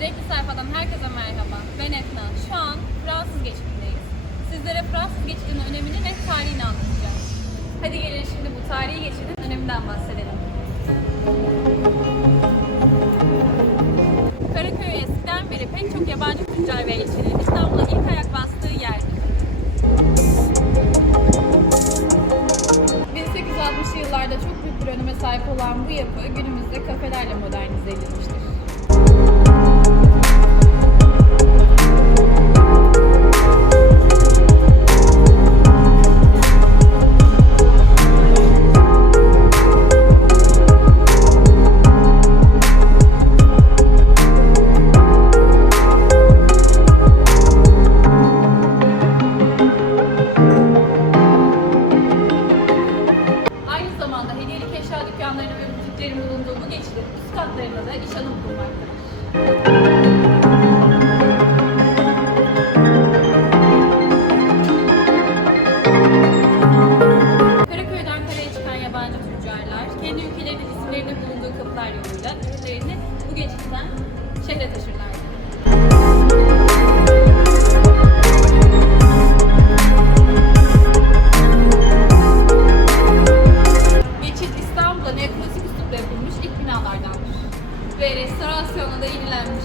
Renkli Sayfa'dan herkese merhaba. Ben Etna. Şu an Fransız geçidindeyiz. Sizlere Fransız geçidinin önemini ve tarihini anlatacağım. Hadi gelin şimdi bu tarihi geçidin öneminden bahsedelim. Karaköy eskiden beri pek çok yabancı tüccar ve elçinin İstanbul'a ilk ayak bastığı yerdir. 1860'lı yıllarda çok büyük bir öneme sahip olan bu yapı günümüzde kafelerle modernize edilmiştir. Hediyelik eşya dükkanlarının ve butiklerin bulunduğu bu geçidin üst katlarında da iş hanım bulunmaktadır. Karaköy'den karaya çıkan yabancı tüccarlar kendi ülkelerinin isimlerinin bulunduğu kapılar yoluyla ürünlerini bu. yapılmış ilk binalardandır. Ve restorasyonla da yenilenmiş